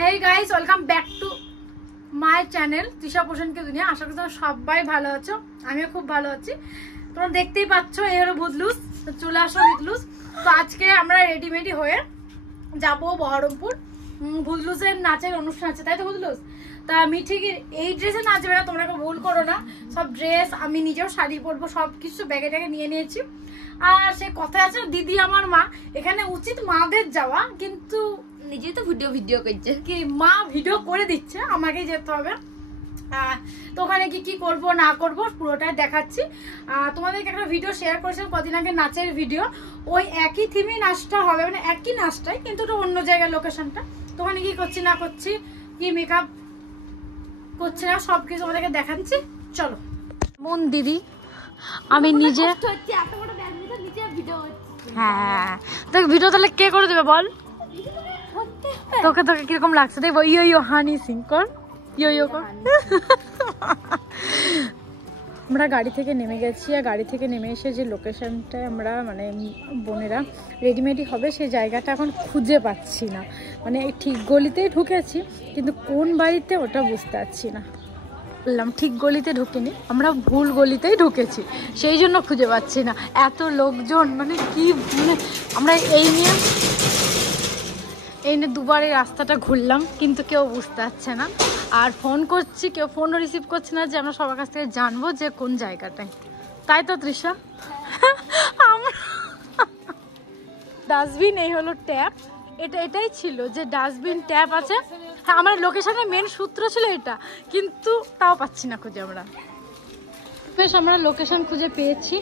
Hey guys, welcome back to my channel Trisha পোষণকে দুনিয়া। আশা করি তোমরা সবাই ভালো আছো, আমিও খুব ভালো আছি। তোমরা দেখতেই পাচ্ছ এই হলো ভুতলুস। তো চলে আসো ভুতলুস। তো আজকে আমরা রেডিমেডি হয়ে যাবো বহরমপুর। ভুতলুসের নাচের অনুষ্ঠান আছে, তাই তো ভুতলুস? তা মিঠি এই ড্রেসে নাচবে না, তোমরা ভুল করো না। সব ড্রেস আমি নিজেও শাড়ি পরবো, সব কিছু ব্যাগে ট্যাগে নিয়ে নিয়েছি। আর সে কথা আছে দিদি আমার মা, এখানে উচিত মাদের যাওয়া, কিন্তু নিজেই তো ভিডিও করছে কি মা ভিডিও করে দিচ্ছে, আমাকেই যেতে হবে। তো ওখানে কি করব না করব পুরোটাই দেখাচ্ছি। তোমাদেরকে একটা ভিডিও শেয়ার করেছিলাম কদিন আগে, নাচের ভিডিও। ওই একই থিমে নাচটা হবে, মানে একই নাচটাই, কিন্তু ওটা অন্য জায়গায় লোকেশনটা। তো ওখানে কি করছি না করছি, কি মেকআপ করছি না, সবকিছু তোমাদেরকে দেখাচ্ছি। চলো। মন দিদি আমি নিজে, হ্যাঁ দেখ ভিডিও তাহলে কে করে দেবে বল? তোকে তোকে কিরকম লাগছে দেখবো। ইয়ো হানি সিং কর, ইয়ো কর। আমরা গাড়ি থেকে নেমে গেছি, আর গাড়ি থেকে নেমে এসে যে লোকেশনটায় আমরা মানে বোনেরা রেডিমেডি হবে সেই জায়গাটা এখন খুঁজে পাচ্ছি না। মানে ঠিক গলিতেই ঢুকেছি, কিন্তু কোন বাড়িতে ওটা বুঝতে পারছি না। বললাম ঠিক গলিতে ঢুকিনি, আমরা ভুল গলিতেই ঢুকেছি, সেই জন্য খুঁজে পাচ্ছি না। এত লোকজন, মানে কি মানে আমরা এই নিয়ে দুবার এই রাস্তাটা ঘুরলাম, কিন্তু কেউ বুঝতে পারছে না। আর ফোন করছি, কেউ ফোনও রিসিভ করছে না, যে আমরা সবার কাছ থেকে জানবো যে কোন জায়গাটায়। তাই তো তৃষা? আমরা ডাস্টবিন, এই হলো ট্যাপ, এটাই ছিল যে ডাস্টবিন ট্যাপ আছে। হ্যাঁ, আমার লোকেশনের মেন সূত্র ছিল এটা, কিন্তু তাও পাচ্ছি না খুঁজে। আমরা বেশ আমরা লোকেশন খুঁজে পেয়েছি,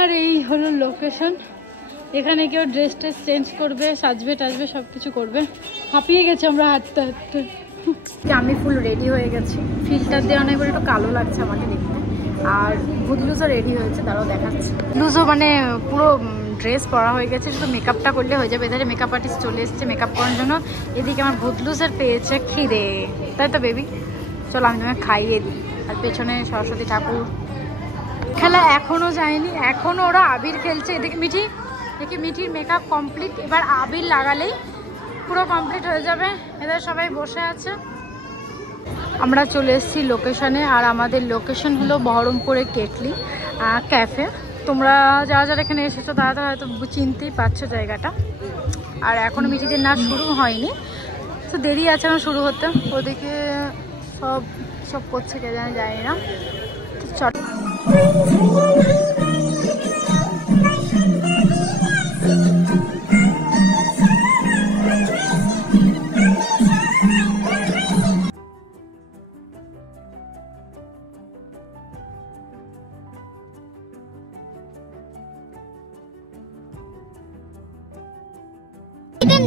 আর এই হলো লোকেশন। এখানে কেউ ড্রেস ট্রেস চেঞ্জ করবে, সাজবে টাজবে, সব কিছু করবে। হাঁপিয়ে গেছি আমরা হাঁটতে হাঁটতে। আমি ফুল রেডি হয়ে গেছি, ফিল্টার দেওয়া নেই বলে একটু কালো লাগছে আমাকে দেখতে। আর ভুতলুসও রেডি হয়েছে, তারাও দেখাচ্ছে। লুজও মানে পুরো ড্রেস পরা হয়ে গেছে, শুধু মেকআপটা করলে হয়ে যাবে। এধারে মেকআপ আর্টিস্ট চলে এসছে মেকআপ করার জন্য। এদিকে আমার ভুতলুসের পেয়েছে খিদে, তাই তো বেবি? চলো আমি তোমাকে খাইয়ে দিই। আর পেছনে সরস্বতী ঠাকুর খেলা এখনো যায়নি, এখনো ওরা আবির খেলছে। এদিকে মিঠির মেকআপ কমপ্লিট, এবার আবির লাগালেই পুরো কমপ্লিট হয়ে যাবে। এদের সবাই বসে আছে। আমরা চলে এসেছি লোকেশনে, আর আমাদের লোকেশন হলো বহরমপুরের কেটলি ক্যাফে। তোমরা যারা যারা এখানে এসেছো তারা তারা হয়তো চিনতেই পারছো জায়গাটা। আর এখনও মিঠিদের নাচ শুরু হয়নি, তো দেরি আছে এখন শুরু হতে। ওদিকে সব করছে, কে জানে, যায় না। তো চল।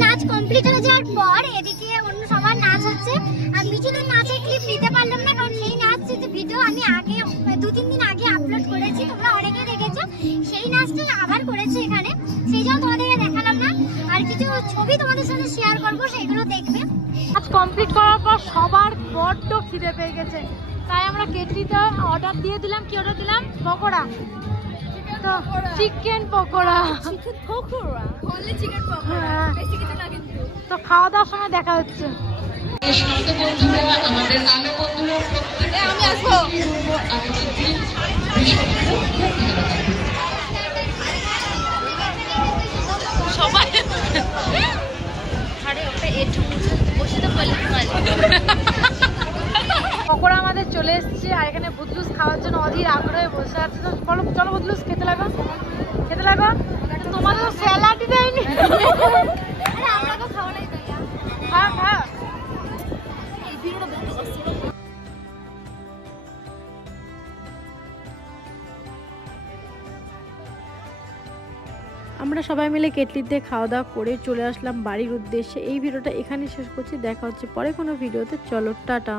নাচ কমপ্লিট হয়ে যাওয়ার পর এদিকে অন্য সবার নাচ হচ্ছে, আর মিঠুনের নাচের ক্লিপ নিতে পারলাম না, কারণ সেই নাচের ভিডিও আমি আগে 2-3 দিন আগে আপলোড করেছি, তোমরা অনেকে দেখেছো। সেই নাচটা আবার করেছি এখানে, সেই জন্য তোমাদেরকে দেখালাম না। আর কিছু ছবি তোমাদের সাথে শেয়ার করবো, সেগুলো দেখবে। নাচ কমপ্লিট করার পর সবার বড্ড খিদে পেয়ে গেছে, তাই আমরা কেটলিতে অর্ডার দিয়ে দিলাম। কি অর্ডার দিলাম? পকোড়া। তো চিকেন পকোড়া, তো খাওয়া দাওয়ার সময় দেখা হচ্ছে। পকোড়া আমাদের চলে এসেছে, আর এখানে ভুতলুস খাওয়ার জন্য অধীর আগ্রহে বসে আছে। তো চলো ভুতলুস, খেতে লাগো। তোমাদের তো স্যালাডই দেয়নি। হ্যাঁ আমরা সবাই মিলে কেটলিতে খাওয়া দাওয়া করে চলে আসলাম বাড়ির উদ্দেশ্যে। এই ভিডিওটা এখানে শেষ করছি, দেখা হচ্ছে পরে কোনো ভিডিওতে। চলো টাটা।